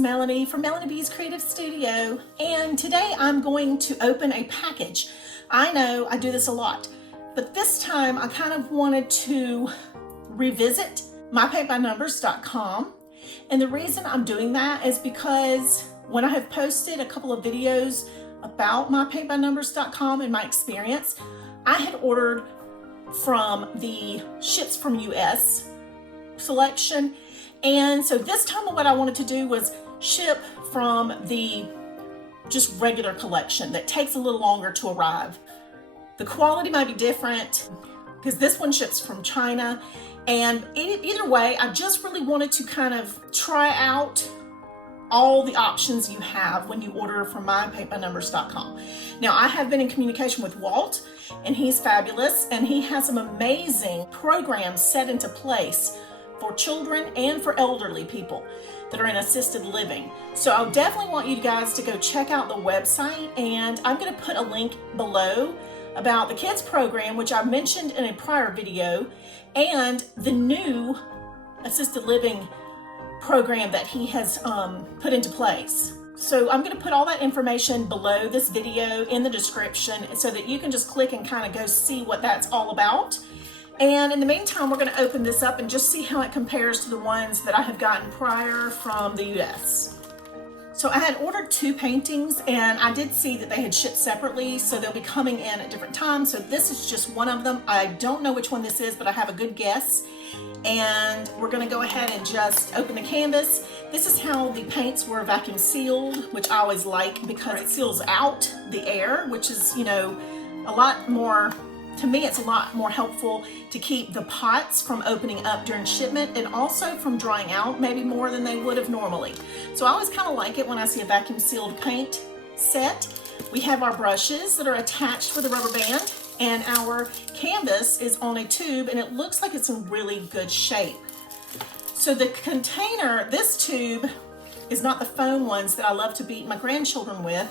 Melanie from Melanie B's Creative Studio, and today I'm going to open a package. I know I do this a lot, but this time I kind of wanted to revisit mypaintbynumbers.com, and the reason I'm doing that is because when I have posted a couple of videos about mypaintbynumbers.com and my experience, I had ordered from the Ships from US selection. And so this time what I wanted to do was ship from the just regular collection that takes a little longer to arrive. The quality might be different because this one ships from China. And either way, I just really wanted to kind of try out all the options you have when you order from mypaintbynumbers.com. Now, I have been in communication with Walt, and he's fabulous, and he has some amazing programs set into place for children and for elderly people that are in assisted living. So I definitely want you guys to go check out the website, and I'm going to put a link below about the kids program, which I mentioned in a prior video, and the new assisted living program that he has put into place. So I'm going to put all that information below this video in the description so that you can just click and kind of go see what that's all about. And in the meantime, we're going to open this up and just see how it compares to the ones that I have gotten prior from the US. So I had ordered 2 paintings, and I did see that they had shipped separately, so they'll be coming in at different times. So this is just one of them. I don't know which one this is, but I have a good guess. And we're going to go ahead and just open the canvas. This is how the paints were vacuum sealed, which I always like because it seals out the air, which is, you know, a lot more. To me, it's a lot more helpful to keep the pots from opening up during shipment and also from drying out maybe more than they would have normally. So I always kind of like it when I see a vacuum sealed paint set. We have our brushes that are attached with a rubber band, and our canvas is on a tube, and it looks like it's in really good shape. So the container, this tube is not the foam ones that I love to beat my grandchildren with.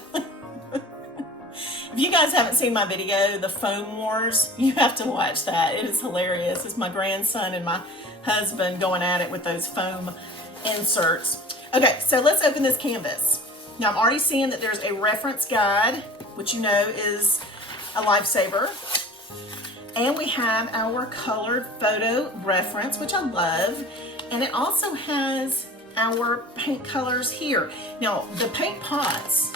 If you guys haven't seen my video, The Foam Wars, you have to watch that. It is hilarious. It's my grandson and my husband going at it with those foam inserts. Okay, so let's open this canvas. Now I'm already seeing that there's a reference guide, which you know is a lifesaver. And we have our colored photo reference, which I love. And it also has our paint colors here. Now the paint pots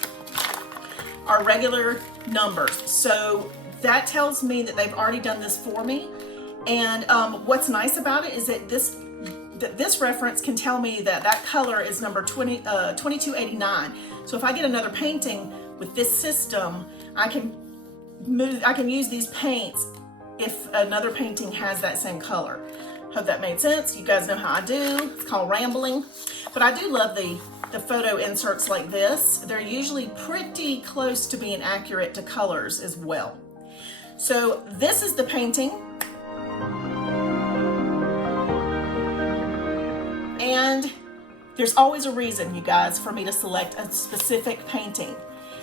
are regular numbers, so that tells me that they've already done this for me. And what's nice about it is that this reference can tell me that that color is number 2289. So if I get another painting with this system, I can use these paints if another painting has that same color. Hope that made sense. You guys know how I do. It's called rambling. But I do love the photo inserts like this. They're usually pretty close to being accurate to colors as well. So this is the painting. And there's always a reason, you guys, for me to select a specific painting.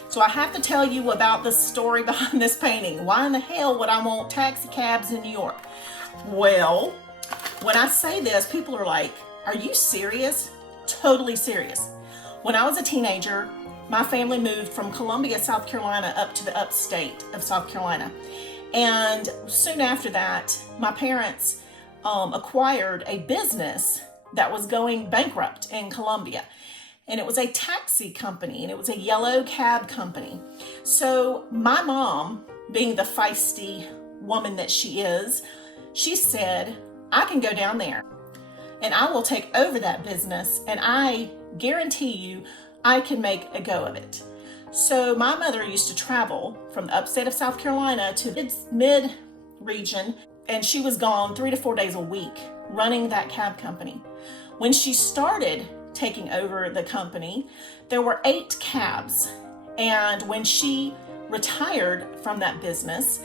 So I have to tell you about the story behind this painting. Why in the hell would I want taxi cabs in New York? Well, when I say this, people are like, are you serious? Totally serious. When I was a teenager, my family moved from Columbia, South Carolina up to the upstate of South Carolina. And soon after that, my parents acquired a business that was going bankrupt in Columbia. And it was a taxi company, and it was a yellow cab company. So my mom, being the feisty woman that she is, she said, I can go down there and I will take over that business, and I guarantee you I can make a go of it. So my mother used to travel from the upstate of South Carolina to the mid region, and she was gone 3 to 4 days a week running that cab company. When she started taking over the company, there were 8 cabs, and when she retired from that business,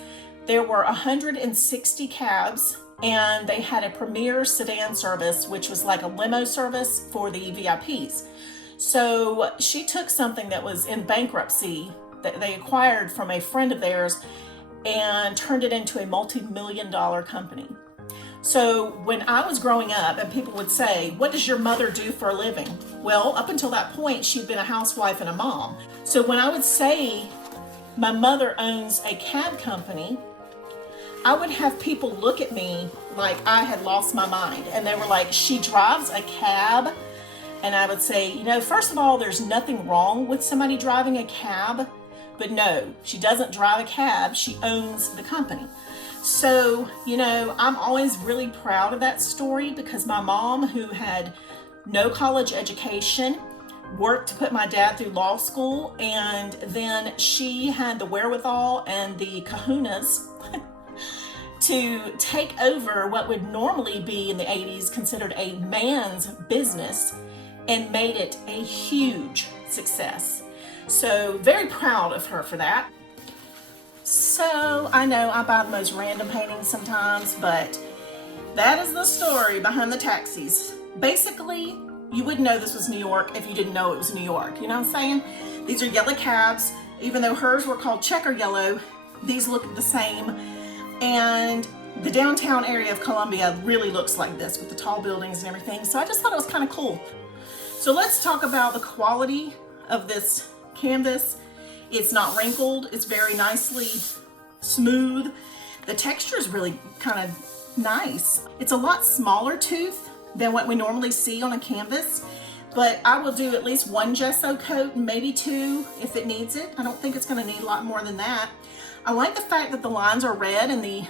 there were 160 cabs, and they had a premier sedan service, which was like a limo service for the VIPs. So she took something that was in bankruptcy that they acquired from a friend of theirs and turned it into a multi-million-dollar company. So when I was growing up and people would say, what does your mother do for a living? Well, up until that point, she'd been a housewife and a mom. So when I would say my mother owns a cab company, I would have people look at me like I had lost my mind. And they were like, she drives a cab? And I would say, you know, first of all, there's nothing wrong with somebody driving a cab. But no, she doesn't drive a cab. She owns the company. So, you know, I'm always really proud of that story because my mom, who had no college education, worked to put my dad through law school, and then she had the wherewithal and the kahunas to take over what would normally be in the 80s considered a man's business and made it a huge success. So very proud of her for that. So I know I buy the most random paintings sometimes, but that is the story behind the taxis. Basically, you wouldn't know this was New York if you didn't know it was New York. You know what I'm saying? These are yellow cabs. Even though hers were called checker yellow, these look the same. And the downtown area of Columbia really looks like this with the tall buildings and everything. So I just thought it was kind of cool. So let's talk about the quality of this canvas. It's not wrinkled. It's very nicely smooth. The texture is really kind of nice. It's a lot smaller tooth than what we normally see on a canvas, but I will do at least one gesso coat, maybe two if it needs it. I don't think it's going to need a lot more than that. I like the fact that the lines are red and the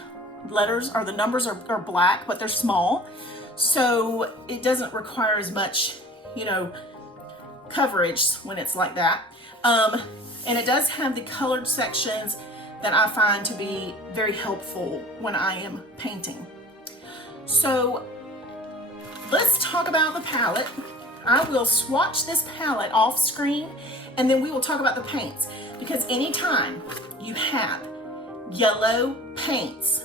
letters or the numbers are black, but they're small, so it doesn't require as much, you know, coverage when it's like that. And it does have the colored sections that I find to be very helpful when I am painting. So let's talk about the palette. I will swatch this palette off screen and then we will talk about the paints, because anytime you have yellow paints,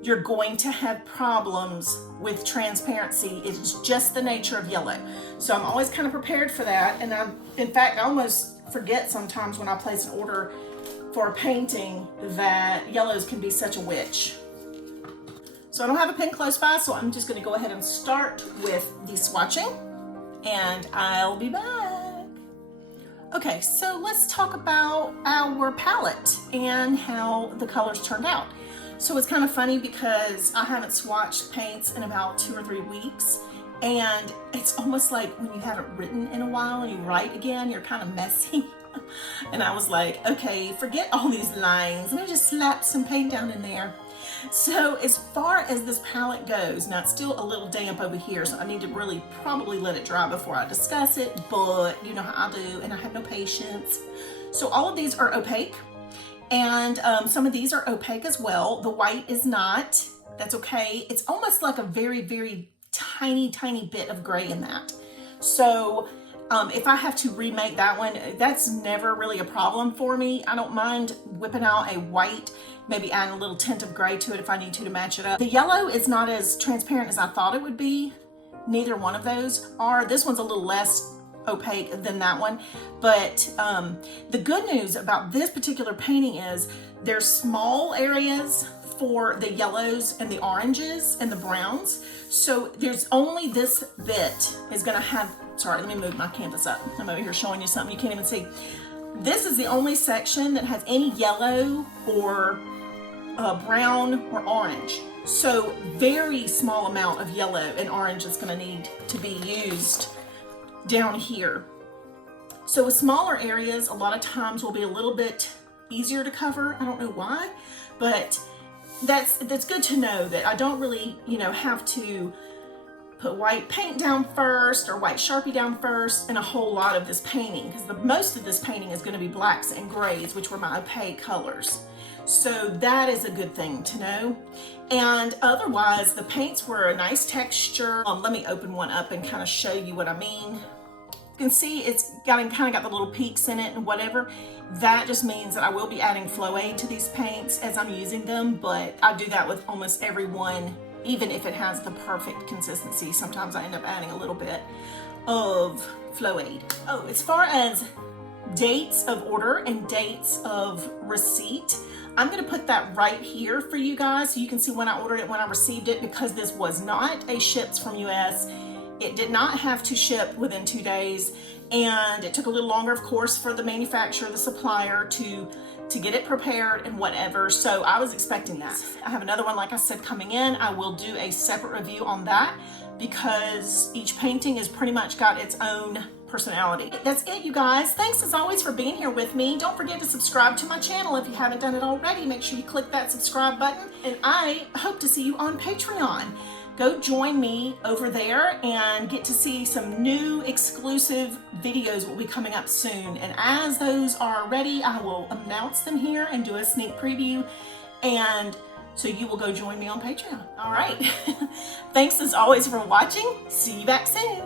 you're going to have problems with transparency. It's just the nature of yellow. So I'm always kind of prepared for that. And in fact, I almost forget sometimes when I place an order for a painting that yellows can be such a witch. So I don't have a pen close by, so I'm just going to go ahead and start with the swatching, and I'll be back. Okay, so let's talk about our palette and how the colors turned out. So it's kind of funny because I haven't swatched paints in about 2 or 3 weeks, and it's almost like when you haven't written in a while and you write again, you're kind of messy. And I was like, okay, forget all these lines. Let me just slap some paint down in there. So as far as this palette goes, now it's still a little damp over here, so I need to really probably let it dry before I discuss it, but you know how I do, and I have no patience. So all of these are opaque, and some of these are opaque as well. The white is not. That's okay. It's almost like a very, very tiny bit of gray in that. So if I have to remake that one, that's never really a problem for me. I don't mind whipping out a white, maybe adding a little tint of gray to it if I need to match it up. The yellow is not as transparent as I thought it would be. Neither one of those are. This one's a little less opaque than that one. But the good news about this particular painting is there's small areas for the yellows and the oranges and the browns. So there's only this bit is gonna have, sorry, let me move my canvas up. I'm over here showing you something you can't even see. This is the only section that has any yellow or brown or orange. So very small amount of yellow and orange is gonna need to be used down here. So with smaller areas, a lot of times will be a little bit easier to cover. I don't know why, but that's good to know that I don't really, you know, have to put white paint down first or white Sharpie down first in a whole lot of this painting, because most of this painting is going to be blacks and grays, which were my opaque colors. So that is a good thing to know. And otherwise, the paints were a nice texture. Let me open one up and kind of show you what I mean. You can see it's kind of got the little peaks in it and whatever. That just means that I will be adding flow aid to these paints as I'm using them, but I do that with almost every one, even if it has the perfect consistency. Sometimes I end up adding a little bit of flow aid. Oh, as far as dates of order and dates of receipt, I'm gonna put that right here for you guys so you can see when I ordered it, when I received it, because this was not a ships from US. It did not have to ship within 2 days, and it took a little longer, of course, for the manufacturer, the supplier, to get it prepared and whatever. So I was expecting that. I have another one, like I said, coming in. I will do a separate review on that because each painting has pretty much got its own personality. That's it, you guys. Thanks as always for being here with me. Don't forget to subscribe to my channel if you haven't done it already. Make sure you click that subscribe button, and I hope to see you on Patreon. Go join me over there and get to see some new exclusive videos will be coming up soon. And as those are ready, I will announce them here and do a sneak preview. And so you will go join me on Patreon. All right. Thanks as always for watching. See you back soon.